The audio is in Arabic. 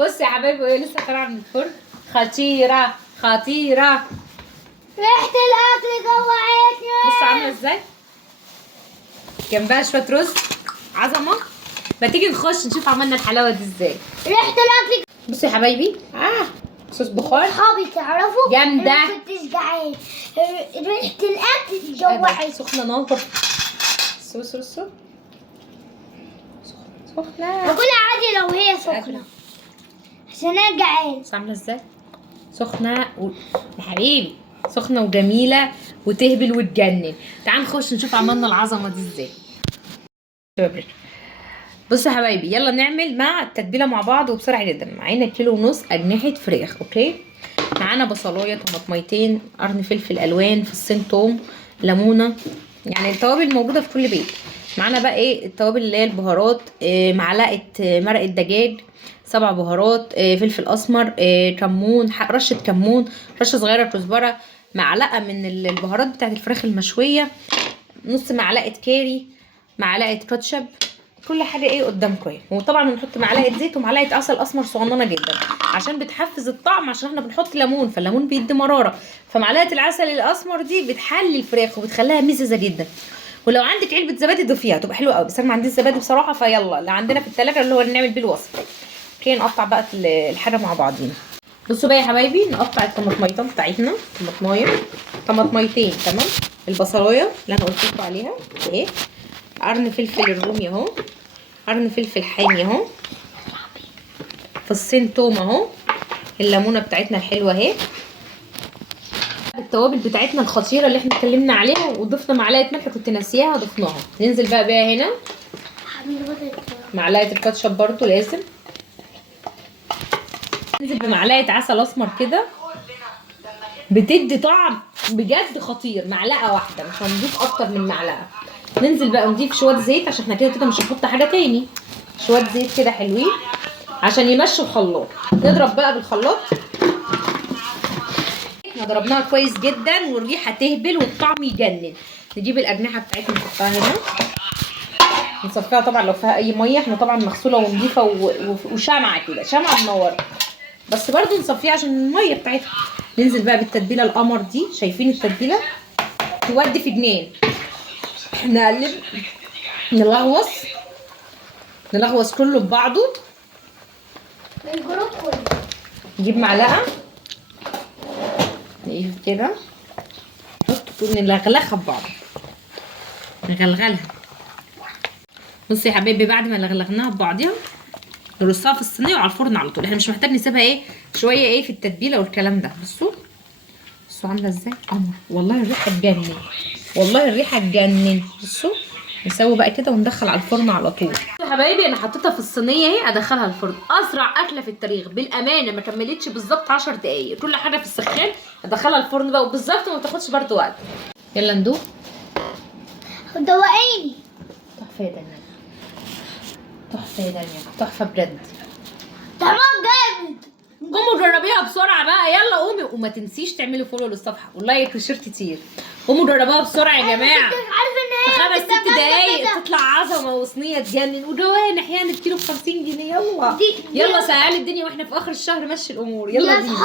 بص يا حبايبي وهي لسه طالعه من الفرن، خطيره خطيره. ريحة الأكل جوعتني. بص عامله ازاي، جنبها شويه رز عظمه. ما تيجي نخش نشوف عملنا الحلاوه دي ازاي. ريحة الأكل. بصوا يا حبايبي صوص بخار صحابي تعرفوا جامدة. أنا كنتش جعان. ريحة الأكل جوعتني. سخنه نار. صوص سخنه. هاكلها عادي لو هي سخنة عشان أنا جعان. بص عامله ازاي، سخنه يا حبيبي سخنه وجميله وتهبل وتجنن. تعال نخش نشوف عملنا العظمه دي ازاي. بصوا يا حبايبي يلا نعمل مع التتبيله مع بعض وبسرعه جدا. معانا 1.5 كيلو اجنحه فراخ، اوكي. معانا بصلايه، طماطميتين، قرن فلفل الوان، فصين توم، ليمونه، يعني التوابل موجوده في كل بيت. معانا بقى ايه التوابل اللي هي البهارات، معلقه مرقه دجاج، 7 بهارات، فلفل اسمر، كمون، رشه كمون، رشه صغيره كزبره، معلقه من البهارات بتاعت الفراخ المشويه، نص معلقه كاري، معلقه كاتشب، كل حاجه ايه قدامكم اهي. وطبعا بنحط معلقه زيت ومعلقه عسل اسمر صغننه جدا عشان بتحفز الطعم، عشان احنا بنحط ليمون فالليمون بيدي مراره، فمعلقه العسل الاسمر دي بتحلي الفراخ وبتخليها مززه جدا. ولو عندك علبه زبادي ضيفيها تبقى حلوه قوي، بس انا ما عنديش زبادي بصراحه، فيلا اللي عندنا في الثلاجه اللي هو اللي نعمل بيه الوصفه. اوكي نقطع بقى الحاجه مع بعضينا. بصوا بقى يا حبايبي نقطع الطماطميتين بتاعتنا، طماطميتين تمام. البصلايه اللي انا قلت لكم عليها اهي، قرن فلفل الرومي اهو، قرن فلفل حامي اهو، فصين توم اهو، الليمونه بتاعتنا الحلوه اهي، التوابل بتاعتنا الخطيره اللي احنا اتكلمنا عليها، وضفنا معلقه ملح كنت ناسياها ضفناها. ننزل بقى بيها هنا معلقه الكاتشب برضو لازم، ننزل بمعلقه عسل اسمر كده بتدي طعم بجد خطير. معلقه واحده مش هنضيف اكتر من معلقه. ننزل بقى نضيف شويه زيت عشان احنا كده مش هنحط حاجه تاني، شويه زيت كده حلوين عشان يمشوا الخلاط. نضرب بقى بالخلاط، احنا ضربناها كويس جدا والريحه تهبل والطعم يجنن. نجيب الاجنحه بتاعتنا نحطها هنا، نصفيها طبعا لو فيها اي ميه، احنا طبعا مغسوله ونضيفه وشمعه كده، شمعه منوره، بس برضو نصفيها عشان الميه بتاعتها. ننزل بقى بالتتبيله القمر دي، شايفين التتبيله تودي في جنان. نقلب نلغوص كله ببعضه. نجيب معلقه كده نحط نلغلخها ببعض، نغلغلها. بصي يا حبايبي بعد ما لغلغناها ببعضيها نرصها في الصينيه وعلى الفرن على طول. احنا مش محتاج نسيبها ايه شويه ايه في التتبيله والكلام ده. بصوا عامله ازاي قمر، والله الريحه تجنن، والله الريحه تجنن. بصوا نسوي بقى كده وندخل على الفرن على طول. يا حبايبي انا حطيتها في الصينيه اهي، ادخلها الفرن. اسرع اكله في التاريخ بالامانه، ما كملتش بالظبط 10 دقايق، كل حاجه في السخان ادخلها الفرن بقى وبالظبط ما بتاخدش برضه وقت. يلا ندوق. دوقيني. تحفه يا دنيا، تحفه يا دنيا، تحفه بجد. تمام جامد. قوموا جربيها بسرعه بقى، يلا قومي. وما تنسيش تعملي فولو للصفحه واللايك وشير كتير. قوموا جربوها بسرعه يا جماعه، في 5-6 دقايق تطلع عظمه وصينيه تجنن. وجوان احيانا الكيلو ب 50 جنيه. يلا يلا سهلي الدنيا واحنا في اخر الشهر، مشي الامور. يلا بينا.